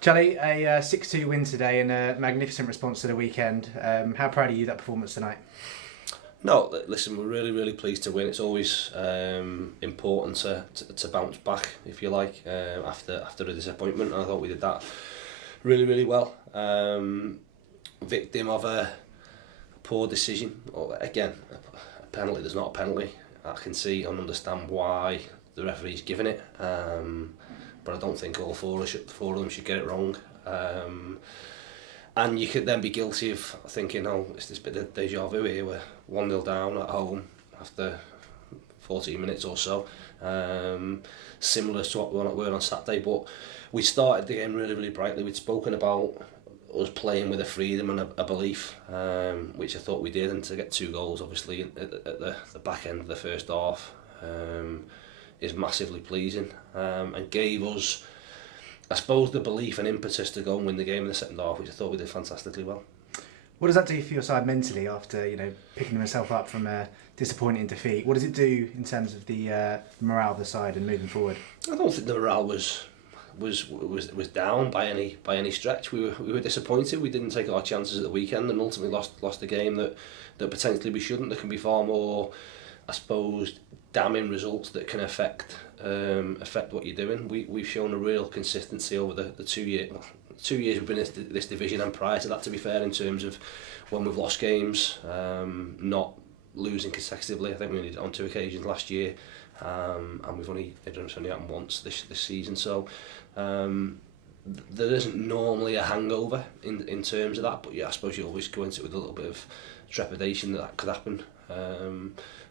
Charlie, a 6-2 win today and a magnificent response to the weekend. How proud are you of that performance tonight? No, listen, we're really pleased to win. It's always important to bounce back, if you like, after a disappointment. And I thought we did that really well. Victim of a poor decision. Again, a penalty. There's not a penalty. I can see and understand why the referee's given it. But I don't think all four of them should get it wrong. And you could then be guilty of thinking, oh, it's this bit of deja vu here. We're 1-0 down at home after 14 minutes or so. Similar to what we were on Saturday, but we started the game really brightly. We'd spoken about us playing with a freedom and a belief, which I thought we did, and to get 2 goals obviously at the back end of the first half is massively pleasing, and gave us, I suppose, the belief and impetus to go and win the game in the second half, which I thought we did fantastically well. What does that do for your side mentally after picking themselves up from a disappointing defeat? What does it do in terms of the morale of the side and moving forward? I don't think the morale was down by any stretch. We were disappointed. We didn't take our chances at the weekend and ultimately lost a game that potentially we shouldn't. There can be far more, I suppose, damning results that can affect what you're doing. We've shown a real consistency over the 2 years. 2 years we've been in this division, and prior to that, to be fair, in terms of when we've lost games, not losing consecutively. I think we only did it on 2 occasions last year, and it's only happened once this season. So there isn't normally a hangover in terms of that, but yeah, I suppose you always go into it with a little bit of trepidation that could happen.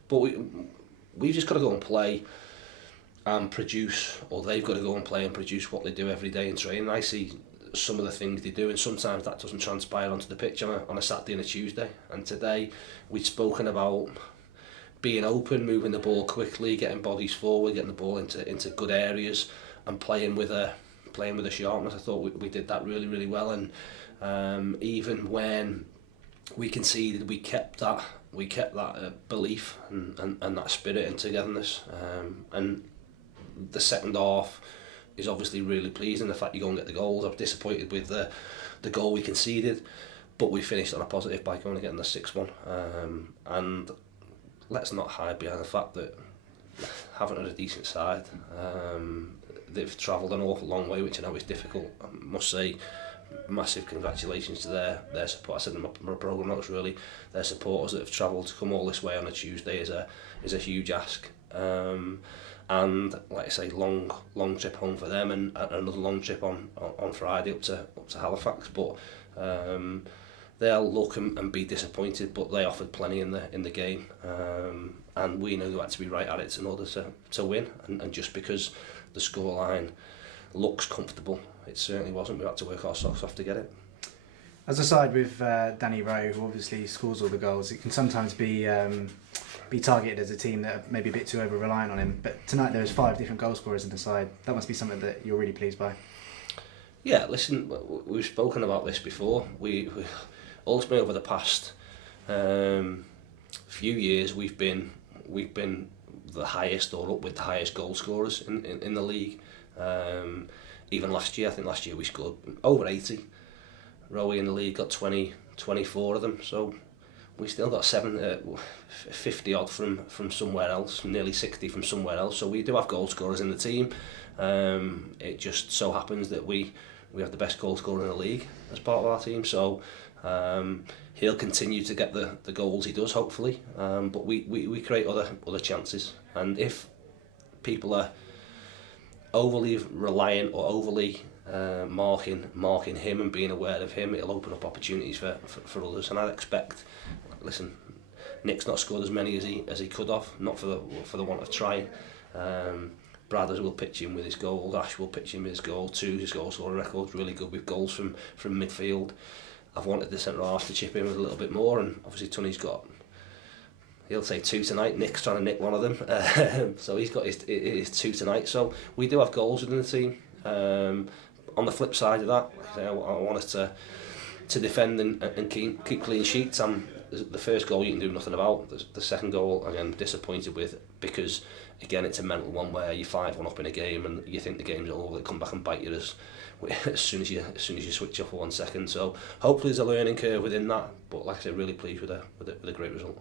But we've just got to go and play and produce, or they've got to go and play and produce what they do every day in training. I see some of the things they do, and sometimes that doesn't transpire onto the pitch on a Saturday and a Tuesday. And today we'd spoken about being open, moving the ball quickly, getting bodies forward, getting the ball into good areas, and playing with a sharpness. I thought we did that really well, and even when we conceded, we kept that belief and that spirit and togetherness, and the second half is obviously really pleasing. The fact you go and get the goals. I was disappointed with the goal we conceded, but we finished on a positive by going and getting the 6-1, and let's not hide behind the fact that Havant had a decent side. They've travelled an awful long way, which I know is difficult. I must say, massive congratulations to their support. I said in my programme notes, really, their supporters that have travelled to come all this way on a Tuesday is a huge ask. And like I say, long trip home for them, and another long trip on Friday up to Halifax. But they'll look and be disappointed, but they offered plenty in the game, and we knew they had to be right at it in order to win. And just because the scoreline looks comfortable, it certainly wasn't. We had to work our socks off to get it. As a side with Danny Rowe, who obviously scores all the goals, it can sometimes be targeted as a team that are maybe a bit too over-reliant on him. But tonight there was 5 different goal scorers in the side. That must be something that you're really pleased by. Yeah, listen, we've spoken about this before. We ultimately over the past few years we've been the highest, or up with the highest goal scorers in the league. Even last year, I think last year we scored over 80. Rowe in the league got 24 of them, so we still got 50 odd from somewhere else, nearly 60 from somewhere else. So we do have goal scorers in the team. It just so happens that we have the best goal scorer in the league as part of our team. So he'll continue to get the goals he does, hopefully. But we create other chances, and if people are overly reliant or overly marking him and being aware of him, it'll open up opportunities for others. And I'd expect, listen, Nick's not scored as many as he could have, not for the want of trying. Brothers will pitch in with his goal, Ash will pitch in with his goal too. His goal scoring record's really good with goals from midfield. I've wanted the centre half to chip in with a little bit more, and obviously Tunny's he'll say 2 tonight. Nick's trying to nick one of them, so he's got his 2 tonight. So we do have goals within the team. On the flip side of that, I want us to defend and keep clean sheets. The first goal you can do nothing about. The second goal, again, disappointed with, because again it's a mental one where you're 5-1 up in a game and you think the game's over, they come back and bite you, as as soon as you switch off for 1 second. So hopefully there's a learning curve within that. But like I said, really pleased with a great result.